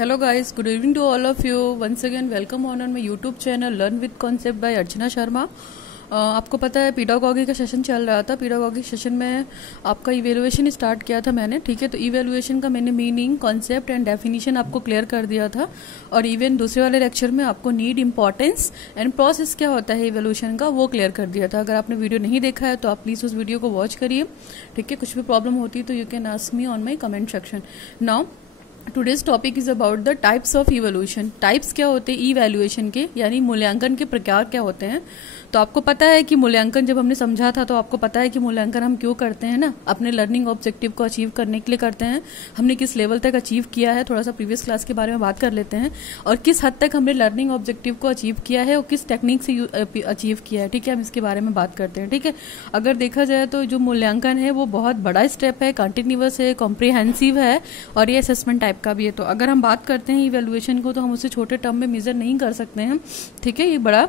Hello guys, good evening to all of you. Once again welcome on my YouTube channel Learn with Concept by Archana Sharma. आपको पता है पीडागॉगी का session चल रहा था। पीडागॉगी सेशन में आपका इवेलुएशन स्टार्ट किया था मैंने, ठीक है। तो इवेलुएशन का मैंने मीनिंग, कॉन्सेप्ट एंड डेफिनेशन आपको क्लियर कर दिया था। और इवन दूसरे वाले लेक्चर में आपको नीड, इंपॉर्टेंस एंड प्रोसेस क्या होता है इवेलुएशन का, वो क्लियर कर दिया था। अगर आपने वीडियो नहीं देखा है तो आप प्लीज़ उस वीडियो को वॉच करिए, ठीक है। कुछ भी प्रॉब्लम होती है तो you can ask me on my comment section. Now today's topic is about the types of evolution. Types क्या होते हैं इवैल्यूएशन के, यानी मूल्यांकन के प्रकार क्या होते हैं। तो आपको पता है कि मूल्यांकन जब हमने समझा था तो आपको पता है कि मूल्यांकन हम क्यों करते हैं ना, अपने लर्निंग ऑब्जेक्टिव को अचीव करने के लिए करते हैं। हमने किस लेवल तक अचीव किया है, थोड़ा सा प्रीवियस क्लास के बारे में बात कर लेते हैं, और किस हद तक हमने लर्निंग ऑब्जेक्टिव को अचीव किया है और किस टेक्निक से अचीव किया है, ठीक है। हम इसके बारे में बात करते हैं, ठीक है। अगर देखा जाए तो जो मूल्यांकन है वो बहुत बड़ा स्टेप है, कंटिन्यूअस है, कॉम्प्रिहेंसिव है और ये असेसमेंट टाइप का भी है। तो अगर हम बात करते हैं इवैल्यूएशन को तो हम उसे छोटे टर्म में मेजर नहीं कर सकते हैं, ठीक है। ये बड़ा,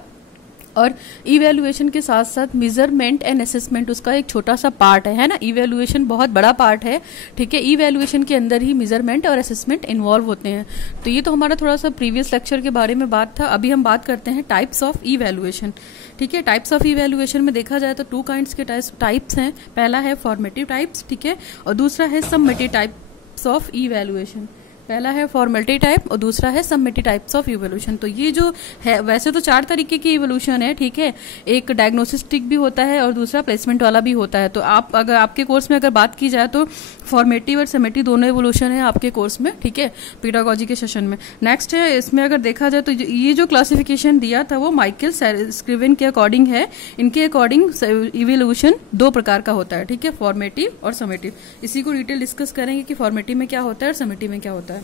और इवैल्यूएशन के साथ साथ मेजरमेंट एंड असेसमेंट उसका एक छोटा सा पार्ट है ना। इवैल्यूएशन बहुत बड़ा पार्ट है, ठीक है। इवैल्यूएशन के अंदर ही मेजरमेंट और असेसमेंट इन्वॉल्व होते हैं। तो ये तो हमारा थोड़ा सा प्रीवियस लेक्चर के बारे में बात था। अभी हम बात करते हैं टाइप्स ऑफ इवैल्यूएशन, ठीक है। टाइप्स ऑफ इवैल्यूएशन में देखा जाए तो टू काइंड्स के टाइप्स हैं। पहला है फॉर्मेटिव टाइप्स, ठीक है, और दूसरा है समेटिव टाइप्स ऑफ इवैल्यूएशन। पहला है फॉर्मेटिव टाइप और दूसरा है समेटिव टाइप्स ऑफ इवोल्यूशन। तो ये जो है वैसे तो चार तरीके की इवोल्यूशन है, ठीक है। एक डायग्नोस्टिक भी होता है और दूसरा प्लेसमेंट वाला भी होता है। तो आप अगर आपके कोर्स में अगर बात की जाए तो फॉर्मेटिव और समेटिव दोनों इवोल्यूशन है आपके कोर्स में, ठीक है, पीडागॉजी के सेशन में। नेक्स्ट है, इसमें अगर देखा जाए तो ये जो क्लासिफिकेशन दिया था वो माइकल स्क्रिवन के अकॉर्डिंग है। इनके अकॉर्डिंग इवोल्यूशन दो प्रकार का होता है, ठीक है, फॉर्मेटिव और समेटिव। इसी को डिटेल डिस्कस करेंगे कि फॉर्मेटिव में क्या होता है और समेटिव में क्या होता है।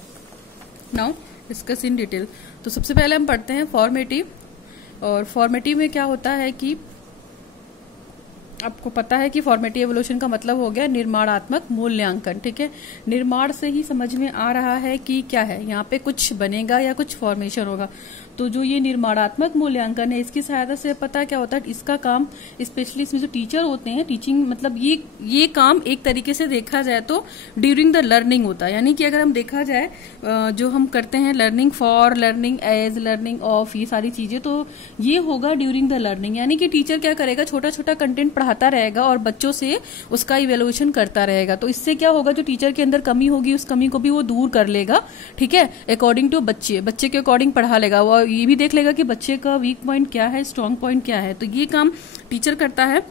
Now discuss in detail. तो सबसे पहले हम पढ़ते हैं फॉर्मेटिव। और फॉर्मेटिव में क्या होता है कि आपको पता है कि फॉर्मेटिव एवोल्यूशन का मतलब हो गया निर्माणात्मक मूल्यांकन, ठीक है। निर्माण से ही समझ में आ रहा है कि क्या है, यहाँ पे कुछ बनेगा या कुछ फॉर्मेशन होगा। तो जो ये निर्माणात्मक मूल्यांकन है इसकी सहायता से पता क्या होता है, इसका काम स्पेशली इसमें जो टीचर होते हैं, टीचिंग मतलब ये काम एक तरीके से देखा जाए तो ड्यूरिंग द लर्निंग होता है। यानी कि अगर हम देखा जाए जो हम करते हैं learning for, learning as, learning of, ये सारी चीजें, तो ये होगा ड्यूरिंग द लर्निंग। यानी कि टीचर क्या करेगा, छोटा छोटा कंटेंट पढ़ाता रहेगा और बच्चों से उसका इवेल्युएशन करता रहेगा। तो इससे क्या होगा, जो टीचर के अंदर कमी होगी उस कमी को भी वो दूर कर लेगा, ठीक है, अकॉर्डिंग टू बच्चे के अकॉर्डिंग पढ़ा लेगा। वो ये भी देख लेगा कि बच्चे का वीक पॉइंट क्या है, स्ट्रॉन्ग पॉइंट क्या है। तो ये काम टीचर करता है।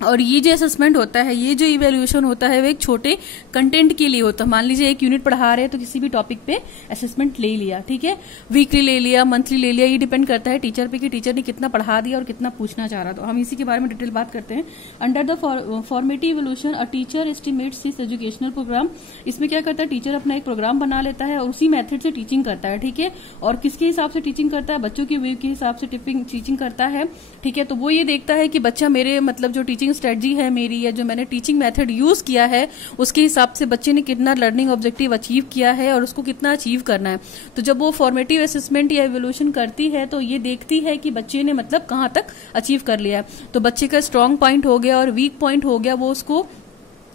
और ये जो असेसमेंट होता है, ये जो इवैल्यूएशन होता है वो एक छोटे कंटेंट के लिए होता है। मान लीजिए एक यूनिट पढ़ा रहे हैं तो किसी भी टॉपिक पे असेसमेंट ले लिया, ठीक है, वीकली ले लिया, मंथली ले लिया, ये डिपेंड करता है टीचर पे कि टीचर ने कितना पढ़ा दिया और कितना पूछना चाह रहा। तो हम इसी के बारे में डिटेल बात करते हैं। Under the formative evaluation a teacher estimates his educational program. इसमें क्या करता है, टीचर अपना एक प्रोग्राम बना लेता है और उसी मेथड से टीचिंग करता है, ठीक है। और किसके हिसाब से टीचिंग करता है, बच्चों के व्यू के हिसाब से टीचिंग करता है, ठीक है। तो वो ये देखता है कि बच्चा मेरे मतलब जो टीचिंग स्ट्रेटजी है मेरी, या जो मैंने टीचिंग मेथड यूज किया है उसके हिसाब से बच्चे ने कितना लर्निंग ऑब्जेक्टिव अचीव किया है और उसको कितना अचीव करना है। तो जब वो फॉर्मेटिव असेसमेंट या इवोल्यूशन करती है तो ये देखती है कि बच्चे ने मतलब कहां तक अचीव कर लिया है। तो बच्चे का स्ट्रॉन्ग पॉइंट हो गया और वीक पॉइंट हो गया, वो उसको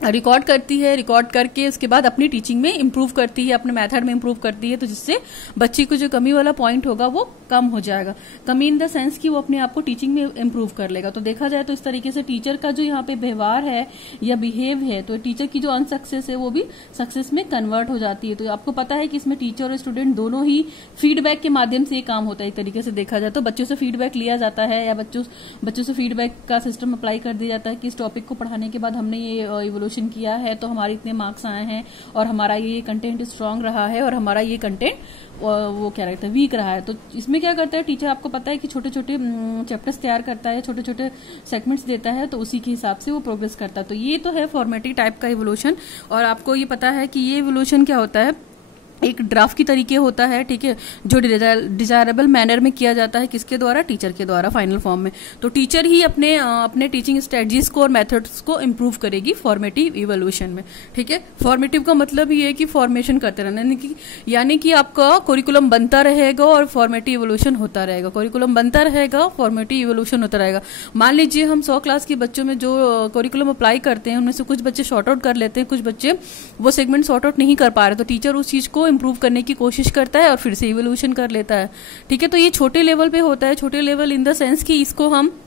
रिकॉर्ड करती है। रिकॉर्ड करके उसके बाद अपनी टीचिंग में इंप्रूव करती है, अपने मेथड में इंप्रूव करती है। तो जिससे बच्चे को जो कमी वाला पॉइंट होगा वो कम हो जाएगा। कमी इन द सेंस कि वो अपने आप को टीचिंग में इंप्रूव कर लेगा। तो देखा जाए तो इस तरीके से टीचर का जो यहाँ पे व्यवहार है या बिहेव है, तो टीचर की जो अनसक्सेस है वो भी सक्सेस में कन्वर्ट हो जाती है। तो आपको पता है कि इसमें टीचर और स्टूडेंट दोनों ही फीडबैक के माध्यम से ये काम होता है। एक तरीके से देखा जाए तो बच्चों से फीडबैक लिया जाता है या बच्चों से फीडबैक का सिस्टम अप्लाई कर दिया जाता है कि इस टॉपिक को पढ़ाने के बाद हमने ये इवोल्यूशन किया है तो हमारे इतने मार्क्स आए हैं और हमारा ये कंटेंट स्ट्रांग रहा है और हमारा ये कंटेंट वो क्या रहता है, वीक रहा है। तो इसमें क्या करता है टीचर, आपको पता है कि छोटे छोटे चैप्टर्स तैयार करता है, छोटे छोटे सेगमेंट्स देता है, तो उसी के हिसाब से वो प्रोग्रेस करता है। तो ये तो है फॉर्मेटिव टाइप का इवोल्यूशन। और आपको ये पता है कि ये इवोल्यूशन क्या होता है, एक ड्राफ्ट की तरीके होता है, ठीक है, जो डिजायरेबल मैनर में किया जाता है, किसके द्वारा, टीचर के द्वारा, फाइनल फॉर्म में। तो टीचर ही अपने टीचिंग स्ट्रेटजीज को और मेथड्स को इंप्रूव करेगी फॉर्मेटिव इवोल्यूशन में, ठीक है। फॉर्मेटिव का मतलब ये है कि फॉर्मेशन करते रहना, यानी कि आपका कोरिकुलम बनता रहेगा और फॉर्मेटिव इवोल्यूशन होता रहेगा। कोरिकुलम बनता रहेगा, फॉर्मेटिव इवोल्यूशन होता रहेगा। मान लीजिए हम 100 क्लास के बच्चों में जो कोरिकुलम अप्लाई करते हैं उनमें से कुछ बच्चे शॉर्ट आउट कर लेते हैं, कुछ बच्चे वो सेगमेंट शॉर्ट आउट नहीं कर पा रहे, तो टीचर उस चीज को इम्प्रूव करने की कोशिश करता है और फिर से इवोल्यूशन कर लेता है। ठीक है, तो ये छोटे लेवल पे होता है, छोटे लेवल इन द सेंस कि इसको हम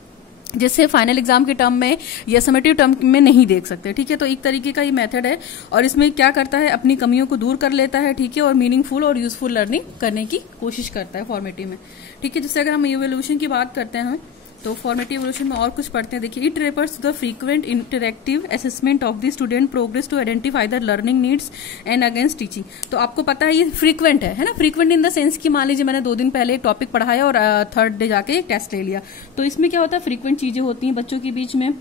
जैसे फाइनल एग्जाम के टर्म में या समेटिव टर्म में नहीं देख सकते। ठीक है, तो एक तरीके का ये मेथड है और इसमें क्या करता है, अपनी कमियों को दूर कर लेता है। ठीक है, और मीनिंगफुल और यूजफुल लर्निंग करने की कोशिश करता है फॉर्मेटिव में। ठीक है, जैसे अगर हम इवोल्यूशन की बात करते हैं तो फॉर्मेटिव इवोल्यूशन में और कुछ पढ़ते हैं। देखिए, it refers the frequent interactive assessment of the student progress to identify the learning needs and against teaching. तो आपको पता है ये फ्रीक्वेंट है ना, फ्रीक्वेंट इन द सेंस कि मान लीजिए मैंने 2 दिन पहले एक टॉपिक पढ़ाया और थर्ड डे जाके एक टेस्ट ले लिया, तो इसमें क्या होता है, फ्रीक्वेंट चीजें होती हैं बच्चों के बीच में,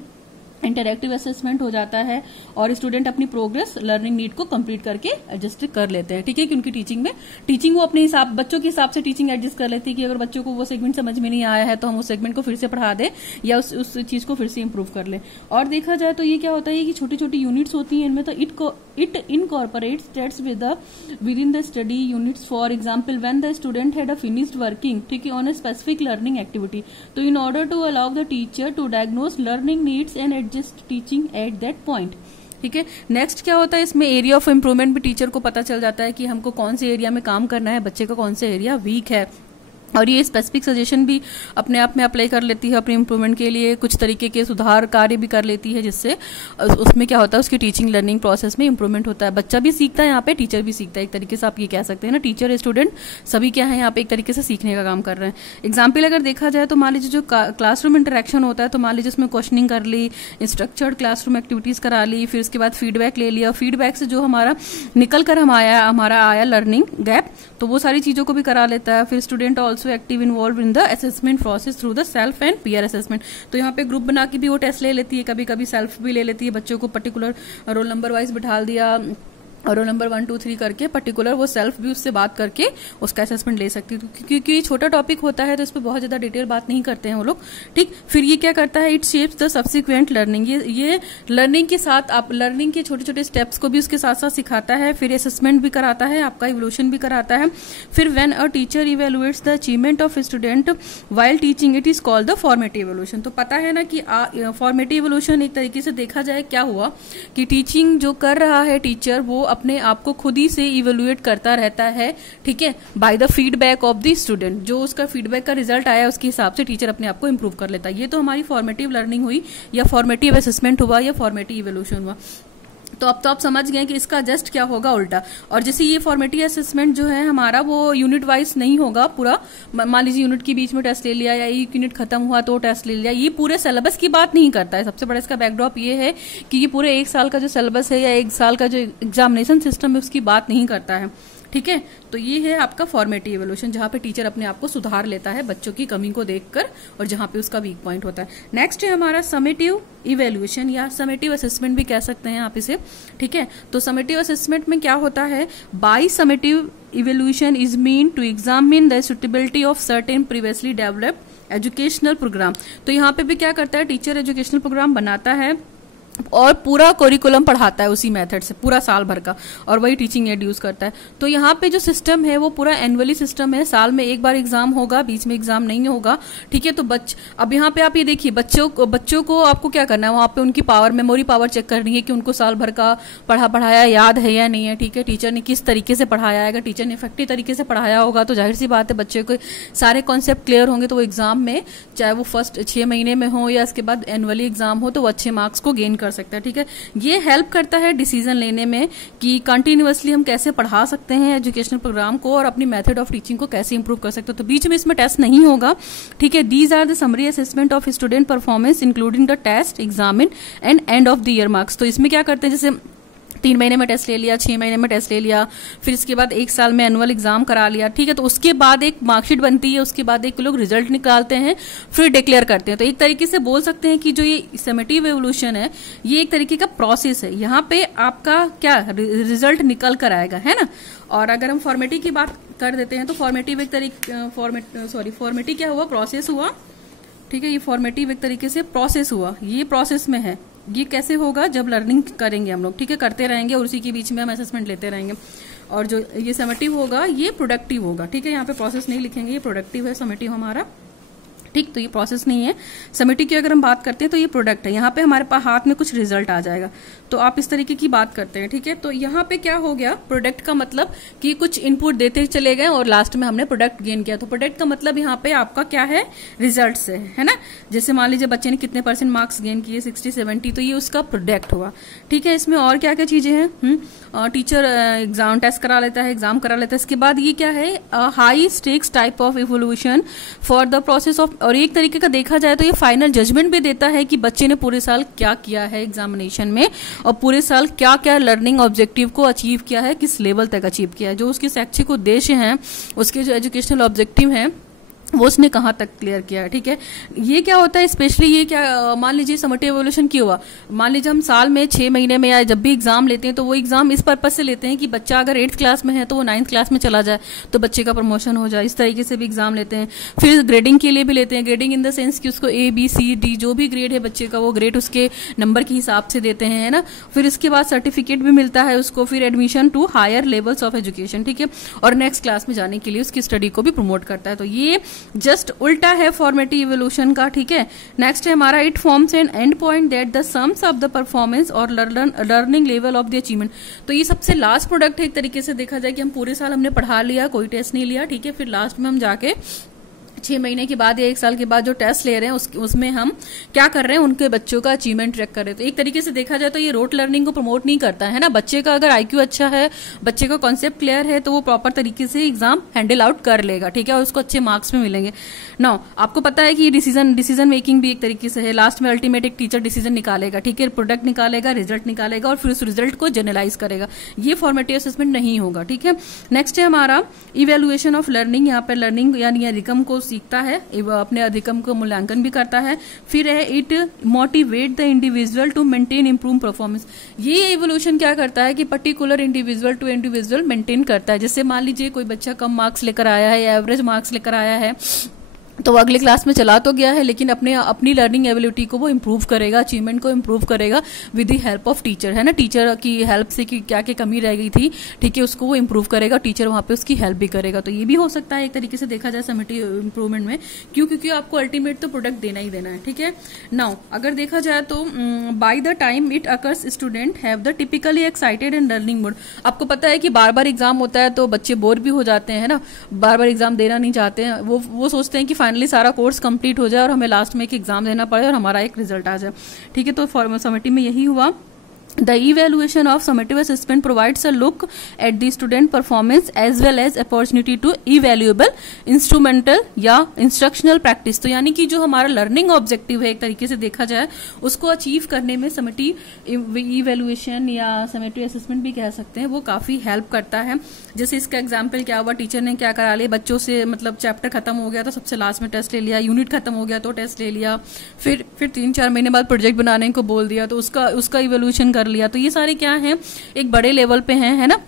इंटरैक्टिव असेसमेंट हो जाता है और स्टूडेंट अपनी प्रोग्रेस लर्निंग नीड को कंप्लीट करके एडजस्ट कर लेते हैं। ठीक है, कि उनकी टीचिंग वो अपने हिसाब, बच्चों के हिसाब से टीचिंग एडजस्ट कर लेती है कि अगर बच्चों को वो सेगमेंट समझ में नहीं आया है तो हम उस सेगमेंट को फिर से पढ़ा दें या उस चीज को फिर से इंप्रूव कर लें। और देखा जाए तो ये क्या होता है कि छोटी छोटी यूनिट्स होती हैं इनमें, तो it incorporates test within the study units. For example, when the student had finished working, ठीक है, on a specific learning activity, तो in order to allow the teacher to diagnose learning needs and adjust teaching at that point. ठीक है, next क्या होता है, इसमें area of improvement भी टीचर को पता चल जाता है कि हमको कौन से एरिया में काम करना है, बच्चे का कौन से एरिया वीक है, और ये स्पेसिफिक सजेशन भी अपने आप में अप्लाई कर लेती है अपने इम्प्रूवमेंट के लिए, कुछ तरीके के सुधार कार्य भी कर लेती है, जिससे उसमें क्या होता है, उसकी टीचिंग लर्निंग प्रोसेस में इम्प्रूवमेंट होता है। बच्चा भी सीखता है यहाँ पे, टीचर भी सीखता है, एक तरीके से आप ये कह सकते हैं ना, टीचर स्टूडेंट सभी क्या है यहाँ पे एक तरीके से सीखने का काम कर रहे हैं। एग्जाम्पल अगर देखा जाए तो मान लीजिए जो क्लासरूम इंटरेक्शन होता है, तो मान लीजिए उसमें क्वेश्चनिंग कर ली, स्ट्रक्चर्ड क्लासरूम एक्टिविटीज करा ली, फिर उसके बाद फीडबैक ले लिया, फीडबैक से जो हमारा निकल कर हमारा आया लर्निंग गैप, तो वो सारी चीजों को भी करा लेता है। फिर student also active involve in the assessment process through the self and peer assessment, तो यहाँ पे ग्रुप बना के भी वो टेस्ट ले लेती है, कभी कभी सेल्फ भी ले लेती है, बच्चों को पर्टिकुलर रोल नंबर वाइज बिठा दिया, रोल नंबर 1 2 3 करके पर्टिकुलर वो सेल्फ भी उससे बात करके उसका असेसमेंट ले सकती है, क्योंकि ये छोटा टॉपिक होता है तो इस पर बहुत ज्यादा डिटेल बात नहीं करते हैं वो लोग। ठीक, फिर ये क्या करता है, it shapes the subsequent learning, ये लर्निंग के साथ आप लर्निंग के छोटे छोटे स्टेप्स को भी उसके साथ साथ सिखाता है, फिर असेसमेंट भी कराता है, आपका इवोल्यूशन भी कराता है। फिर when a teacher evaluates the achievement of student while teaching, it is called the formative evolution. तो पता है ना कि फॉर्मेटिव इवोल्यूशन एक तरीके से देखा जाए क्या हुआ कि टीचिंग जो कर रहा है टीचर, वो अपने आप को खुद ही से इवेलुएट करता रहता है। ठीक है, by the feedback of the student, जो उसका फीडबैक का रिजल्ट आया उसके हिसाब से टीचर अपने आप को इंप्रूव कर लेता है। ये तो हमारी फॉर्मेटिव लर्निंग हुई, या फॉर्मेटिव असेसमेंट हुआ, या फॉर्मेटिव इवोल्यूशन हुआ। तो अब तो आप समझ गए कि इसका जस्ट क्या होगा, उल्टा। और जैसे ये फॉर्मेटिव असेसमेंट जो है हमारा, वो यूनिट वाइज नहीं होगा पूरा, मान लीजिए यूनिट के बीच में टेस्ट ले लिया या एक यूनिट खत्म हुआ तो टेस्ट ले लिया, ये पूरे सिलेबस की बात नहीं करता है। सबसे बड़ा इसका बैकड्रॉप ये है कि ये पूरे 1 साल का जो सिलेबस है या 1 साल का जो एग्जामिनेशन सिस्टम है उसकी बात नहीं करता है। ठीक है, तो ये है आपका फॉर्मेटिव इवोल्यूशन, जहां पे टीचर अपने आप को सुधार लेता है बच्चों की कमी को देखकर और जहां पे उसका वीक पॉइंट होता है। नेक्स्ट है हमारा समेटिव इवैल्यूएशन, या समेटिव असेसमेंट भी कह सकते हैं आप इसे। ठीक है, तो समेटिव असेसमेंट में क्या होता है, by summative evaluation is mean to examine the suitability of certain previously developed educational program. तो यहाँ पे भी क्या करता है, टीचर एजुकेशनल प्रोग्राम बनाता है और पूरा करिकुलम पढ़ाता है उसी मेथड से पूरा साल भर का, और वही टीचिंग एड यूज करता है। तो यहाँ पे जो सिस्टम है वो पूरा एनुअली सिस्टम है, साल में एक बार एग्जाम होगा, बीच में एग्जाम नहीं होगा। ठीक है, तो अब यहाँ पे आप ये देखिए, बच्चों को आपको क्या करना है, वहां पे उनकी मेमोरी पावर चेक करनी है कि उनको साल भर का पढ़ाया याद है या नहीं है। ठीक है, टीचर ने किस तरीके से पढ़ाया है, अगर टीचर ने इफेक्टिव तरीके से पढ़ाया होगा तो जाहिर सी बात है बच्चे को सारे कॉन्सेप्ट क्लियर होंगे, तो वो एग्जाम में चाहे वो फर्स्ट 6 महीने में हो या इसके बाद एनुअली एग्जाम हो तो वो अच्छे मार्क्स को गेन कर सकता है। ठीक है, ये हेल्प करता है डिसीजन लेने में कि कंटिन्यूअसली हम कैसे पढ़ा सकते हैं एजुकेशनल प्रोग्राम को और अपनी मेथड ऑफ टीचिंग को कैसे इंप्रूव कर सकते हैं। तो बीच में इसमें टेस्ट नहीं होगा। ठीक है, these are the summary assessment of student performance including the test, examine and end of the year marks. तो इसमें क्या करते हैं, जैसे 3 महीने में टेस्ट ले लिया, 6 महीने में टेस्ट ले लिया, फिर इसके बाद 1 साल में एनुअल एग्जाम करा लिया। ठीक है, तो उसके बाद एक मार्कशीट बनती है, उसके बाद एक लोग रिजल्ट निकालते हैं, फिर डिक्लेयर करते हैं। तो एक तरीके से बोल सकते हैं कि जो ये समेटिव इवोल्यूशन है ये एक तरीके का प्रोसेस है, यहाँ पे आपका क्या रिजल्ट निकल कर आएगा, है ना। और अगर हम फॉर्मेटिव की बात कर देते हैं तो फॉर्मेटिव एक तरीके फॉर्मेटिव क्या हुआ, प्रोसेस हुआ। ठीक है, ये फॉर्मेटिव एक तरीके से प्रोसेस हुआ, ये प्रोसेस में है। ये कैसे होगा, जब लर्निंग करेंगे हम लोग, ठीक है, करते रहेंगे और उसी के बीच में हम असेसमेंट लेते रहेंगे। और जो ये समेटिव होगा ये प्रोडक्टिव होगा। ठीक है, यहाँ पे प्रोसेस नहीं लिखेंगे, ये प्रोडक्टिव है समेटिव हमारा। ठीक। तो ये प्रोसेस नहीं है। समिटी की अगर हम बात करते हैं तो ये प्रोडक्ट है, यहाँ पे हमारे पास हाथ में कुछ रिजल्ट आ जाएगा। तो आप इस तरीके की बात करते हैं, ठीक है। तो यहाँ पे क्या हो गया, प्रोडक्ट का मतलब कि कुछ इनपुट देते चले गए और लास्ट में हमने प्रोडक्ट गेन किया। तो प्रोडक्ट का मतलब यहाँ पे आपका क्या है, रिजल्ट है ना। जैसे मान लीजिए बच्चे ने कितने % मार्क्स गेन किए, 60-70, तो ये उसका प्रोडक्ट हुआ, ठीक है। इसमें और क्या क्या चीजें हैं, टीचर एग्जाम टेस्ट करा लेता है, एग्जाम करा लेता है। इसके बाद ये क्या है, high stakes type of evolution for the process of, और एक तरीके का देखा जाए तो ये फाइनल जजमेंट भी देता है कि बच्चे ने पूरे साल क्या किया है एग्जामिनेशन में, और पूरे साल क्या क्या लर्निंग ऑब्जेक्टिव को अचीव किया है, किस लेवल तक अचीव किया है, जो उसके शैक्षिक उद्देश्य हैं, उसके जो एजुकेशनल ऑब्जेक्टिव हैं वो उसने कहाँ तक क्लियर किया है, ठीक है। ये क्या होता है, स्पेशली ये क्या, मान लीजिए समेटिव इवोल्यूशन क्यों हुआ, मान लीजिए हम साल में 6 महीने में या जब भी एग्जाम लेते हैं तो वो एग्जाम इस पर्पज से लेते हैं कि बच्चा अगर 8th क्लास में है तो वो 9th क्लास में चला जाए तो बच्चे का प्रमोशन हो जाए, इस तरीके से भी एग्जाम लेते हैं। फिर ग्रेडिंग के लिए भी लेते हैं, ग्रेडिंग इन द सेंस कि उसको ABCD जो भी ग्रेड है बच्चे का वो ग्रेड उसके नंबर के हिसाब से देते हैं, है ना। फिर इसके बाद सर्टिफिकेट भी मिलता है उसको, फिर admission to higher levels of education, ठीक है, और नेक्स्ट क्लास में जाने के लिए उसकी स्टडी को भी प्रमोट करता है। तो ये जस्ट उल्टा है फॉर्मेटिव इवोल्यूशन का, ठीक है। नेक्स्ट है हमारा, it forms an end point that the sums of the performance और learning level of the achievement. तो ये सबसे लास्ट प्रोडक्ट है, एक तरीके से देखा जाए कि हम पूरे साल हमने पढ़ा लिया, कोई टेस्ट नहीं लिया, ठीक है। फिर लास्ट में हम जाके 6 महीने के बाद या 1 साल के बाद जो टेस्ट ले रहे हैं उसमें हम क्या कर रहे हैं, उनके बच्चों का अचीवमेंट ट्रैक कर रहे हैं। तो एक तरीके से देखा जाए तो ये रोट लर्निंग को प्रमोट नहीं करता है ना। बच्चे का अगर IQ अच्छा है, बच्चे का कॉन्सेप्ट क्लियर है, तो वो प्रॉपर तरीके से एग्जाम हैंडल आउट कर लेगा, ठीक है, और उसको अच्छे मार्क्स में मिलेंगे। नाउ आपको पता है कि डिसीजन मेकिंग भी एक तरीके से है, लास्ट में अल्टीमेट एक टीचर डिसीजन निकालेगा, ठीक है, प्रोडक्ट निकालेगा, रिजल्ट निकालेगा और फिर उस रिजल्ट को जनरलाइज करेगा। ये फॉर्मेटिव असेसमेंट नहीं होगा, ठीक है। नेक्स्ट है हमारा इवेल्युएशन ऑफ लर्निंग। यहाँ पे लर्निंग यानी अधिगम को सीखता है, अपने अधिगम को मूल्यांकन भी करता है। फिर है it motivate the individual to maintain improve performance. ये इवोल्यूशन क्या करता है कि particular individual to individual maintain करता है। जैसे मान लीजिए कोई बच्चा कम मार्क्स लेकर आया है या एवरेज मार्क्स लेकर आया है, तो वो अगले क्लास में चला तो गया है लेकिन अपनी लर्निंग एबिलिटी को वो इम्प्रूव करेगा, अचीवमेंट को इम्प्रूव करेगा with the help of teacher, है ना। टीचर की हेल्प से कि क्या क्या कमी रह गई थी, ठीक है, उसको वो इम्प्रूव करेगा, टीचर वहां पे उसकी हेल्प भी करेगा। तो ये भी हो सकता है एक तरीके से देखा जाए समेटिव इंप्रूवमेंट में, क्योंकि आपको अल्टीमेट तो प्रोडक्ट देना ही देना है, ठीक है। नाउ अगर देखा जाए तो by the time it occurs student have the typically excited and learning mood. आपको पता है कि बार बार एग्जाम होता है तो बच्चे बोर भी हो जाते हैं, है ना, बार बार एग्जाम देना नहीं चाहते हैं। वो सोचते हैं कि फाइनली सारा कोर्स कंप्लीट हो जाए और हमें लास्ट में एक एग्जाम देना पड़े और हमारा एक रिजल्ट आ जाए, ठीक है। तो समेटिव में यही हुआ। The evaluation of summative assessment provides a look at the student performance as well as opportunity to evaluable instrumental या instructional practice। तो यानी कि जो हमारा लर्निंग ऑब्जेक्टिव है एक तरीके से देखा जाए उसको अचीव करने में समेटिव इवेल्युएशन या समेटिव असेसमेंट भी कह सकते हैं, वो काफी हेल्प करता है। जैसे इसका एग्जाम्पल क्या हुआ, टीचर ने क्या करा लिया, बच्चों से मतलब चैप्टर खत्म हो गया तो सबसे लास्ट में टेस्ट ले लिया, यूनिट खत्म हो गया तो टेस्ट ले लिया, फिर 3-4 महीने बाद प्रोजेक्ट बनाने को बोल दिया तो उसका इवेल्युएशन कर लिया। तो ये सारे क्या हैं, एक बड़े लेवल पे हैं, है ना,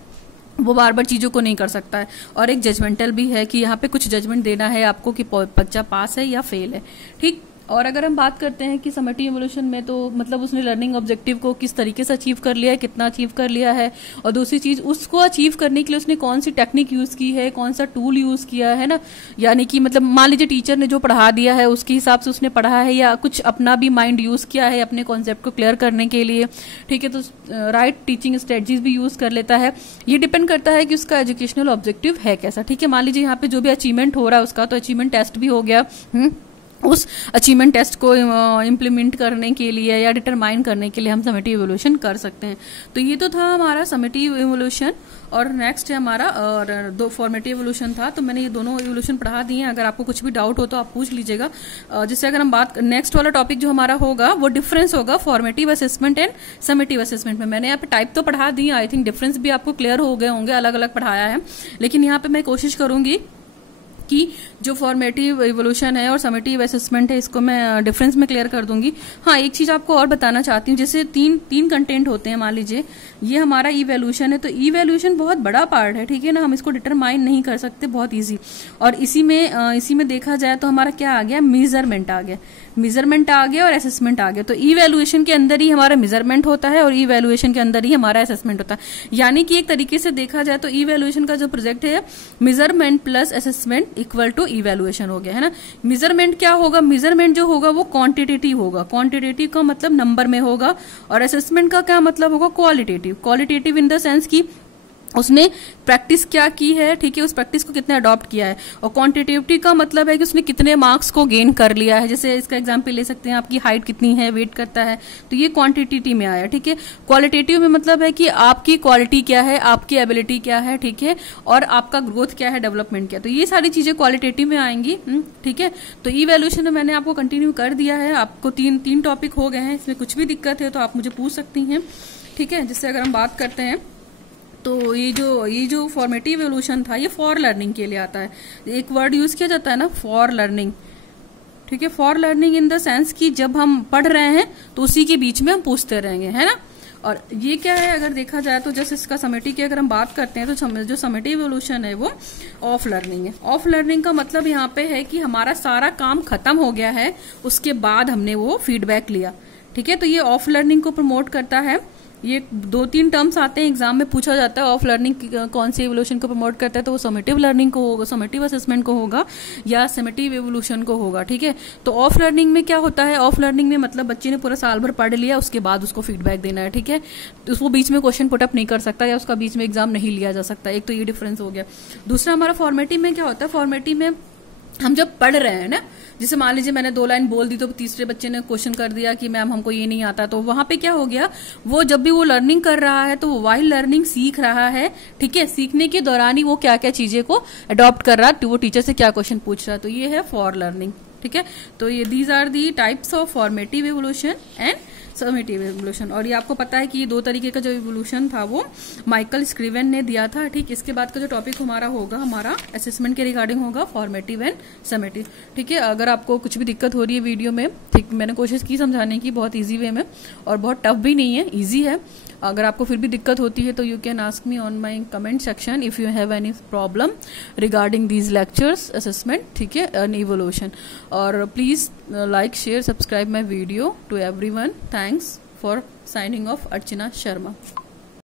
वो बार बार चीजों को नहीं कर सकता है। और एक जजमेंटल भी है कि यहाँ पे कुछ जजमेंट देना है आपको कि बच्चा पास है या फेल है, ठीक। और अगर हम बात करते हैं कि समेटिव इवोल्यूशन में तो मतलब उसने लर्निंग ऑब्जेक्टिव को किस तरीके से अचीव कर लिया है, कितना अचीव कर लिया है, और दूसरी चीज उसको अचीव करने के लिए उसने कौन सी टेक्निक यूज की है, कौन सा टूल यूज किया है ना। यानी कि मतलब मान लीजिए टीचर ने जो पढ़ा दिया है उसके हिसाब से उसने पढ़ा है या कुछ अपना भी माइंड यूज किया है अपने कॉन्सेप्ट को क्लियर करने के लिए, ठीक है। तो राइट टीचिंग स्ट्रेटजीज भी यूज कर लेता है। ये डिपेंड करता है कि उसका एजुकेशनल ऑब्जेक्टिव है कैसा, ठीक है। मान लीजिए यहाँ पे जो भी अचीवमेंट हो रहा है उसका, तो अचीवमेंट टेस्ट भी हो गया, उस अचीवमेंट टेस्ट को इम्प्लीमेंट करने के लिए या डिटरमाइन करने के लिए हम समेटिव इवोल्यूशन कर सकते हैं। तो ये तो था हमारा समेटिव इवोल्यूशन। और नेक्स्ट है हमारा और 2 फॉर्मेटिव इवोल्यूशन था। तो मैंने ये दोनों इवोल्यूशन पढ़ा दिए हैं, अगर आपको कुछ भी डाउट हो तो आप पूछ लीजिएगा। जैसे अगर हम बात नेक्स्ट वाला टॉपिक जो हमारा होगा वो डिफरेंस होगा formative assessment and summative assessment में। मैंने यहाँ पे टाइप तो पढ़ा दी, आई थिंक डिफरेंस भी आपको क्लियर हो गए होंगे, अलग अलग पढ़ाया है, लेकिन यहाँ पे मैं कोशिश करूंगी कि जो फॉर्मेटिव इवोल्यूशन है और समेटिव असेसमेंट है इसको मैं डिफरेंस में क्लियर कर दूंगी। हाँ, एक चीज आपको और बताना चाहती हूँ, जैसे तीन कंटेंट होते हैं, मान लीजिए ये हमारा इवैल्यूएशन है, तो इवैल्यूएशन बहुत बड़ा पार्ट है, ठीक है ना, हम इसको डिटरमाइन नहीं कर सकते, बहुत इजी। और इसी में देखा जाए तो हमारा क्या आ गया, मेजरमेंट आ गया, मेजरमेंट आ गया और असेसमेंट आ गया। तो इवैल्यूएशन के अंदर ही हमारा मेजरमेंट होता है और इवैल्यूएशन के अंदर ही हमारा असेसमेंट होता है। यानी कि एक तरीके से देखा जाए तो इवैल्यूएशन का जो प्रोजेक्ट है measurement plus assessment equal to evaluation हो गया, है ना। मेजरमेंट क्या होगा, मेजरमेंट जो होगा वो क्वांटिटेटिव होगा, क्वांटिटेटिव का मतलब नंबर में होगा, और असेसमेंट का क्या मतलब होगा, qualitative. Qualitative in the sense की उसने प्रैक्टिस क्या की है, ठीक है, उस प्रैक्टिस को कितने अडॉप्ट किया है। और क्वांटिटेटिव का मतलब है कि उसने कितने मार्क्स को गेन कर लिया है। जैसे इसका एग्जांपल ले सकते हैं, आपकी हाइट कितनी है, वेट करता है, तो ये क्वांटिटेटिव में आया, ठीक है। क्वालिटेटिव में मतलब है कि आपकी क्वालिटी क्या है, आपकी एबिलिटी क्या है, ठीक है, और आपका ग्रोथ क्या है, डेवलपमेंट क्या है, तो ये सारी चीजें क्वालिटेटिव में आएंगी, ठीक है। तो इवैल्यूएशन में मैंने आपको कंटिन्यू कर दिया है, आपको तीन टॉपिक हो गए हैं, इसमें कुछ भी दिक्कत है तो आप मुझे पूछ सकती हैं, ठीक है। जिससे अगर हम बात करते हैं तो ये जो फॉर्मेटिव इवोल्यूशन था ये फॉर लर्निंग के लिए आता है। एक वर्ड यूज किया जाता है ना, फॉर लर्निंग, ठीक है। For learning in the sense कि जब हम पढ़ रहे हैं तो उसी के बीच में हम पूछते रहेंगे, है ना। और ये क्या है, अगर देखा जाए तो जैसे इसका समेटिव की अगर हम बात करते हैं तो जो समेटिव इवोल्यूशन है वो ऑफ लर्निंग है। ऑफ लर्निंग का मतलब यहाँ पे है कि हमारा सारा काम खत्म हो गया है, उसके बाद हमने वो फीडबैक लिया, ठीक है। तो ये ऑफ लर्निंग को प्रमोट करता है। ये 2-3 टर्म्स आते हैं, एग्जाम में पूछा जाता है ऑफ लर्निंग कौन सी इवोल्यूशन को प्रमोट करता है, तो वो समेटिव लर्निंग को होगा, समेटिव असेसमेंट को होगा, या समेटिव इवोल्यूशन को होगा, ठीक है। तो ऑफ लर्निंग में क्या होता है, ऑफ लर्निंग में मतलब बच्चे ने पूरा साल भर पढ़ लिया, उसके बाद उसको फीडबैक देना है, ठीक है। तो वो बीच में क्वेश्चन पुटअप नहीं कर सकता या उसका बीच में एग्जाम नहीं लिया जा सकता, एक तो ये डिफरेंस हो गया। दूसरा हमारा फॉर्मेटिव में क्या होता है, फॉर्मेटिव में हम जब पढ़ रहे हैं ना, जैसे मान लीजिए मैंने 2 लाइन बोल दी तो तीसरे बच्चे ने क्वेश्चन कर दिया कि मैम हमको ये नहीं आता, तो वहां पे क्या हो गया, वो जब भी वो लर्निंग कर रहा है तो वो वाइल लर्निंग सीख रहा है, ठीक है। सीखने के दौरान ही वो क्या क्या चीजें को अडॉप्ट कर रहा है, तो वो टीचर से क्या क्वेश्चन पूछ रहा है, तो ये है फॉर लर्निंग, ठीक है। तो ये these are the types of formative evaluation and summative evaluation. और ये आपको पता है कि ये 2 तरीके का जो इवोल्यूशन था वो माइकल स्क्रीवन ने दिया था, ठीक। इसके बाद का जो टॉपिक हमारा होगा, हमारा असेसमेंट के रिगार्डिंग होगा, फॉर्मेटिव एंड समेटिव, ठीक है। अगर आपको कुछ भी दिक्कत हो रही है वीडियो में, ठीक, मैंने कोशिश की समझाने की बहुत ईजी वे में, और बहुत टफ भी नहीं है, ईजी है। अगर आपको फिर भी दिक्कत होती है तो you can ask me on my comment section if you have any problem regarding these lectures, assessment, ठीक है, एंड इवोल्यूशन। और please like, share, subscribe my video to everyone. Thanks for signing off, Archana Sharma.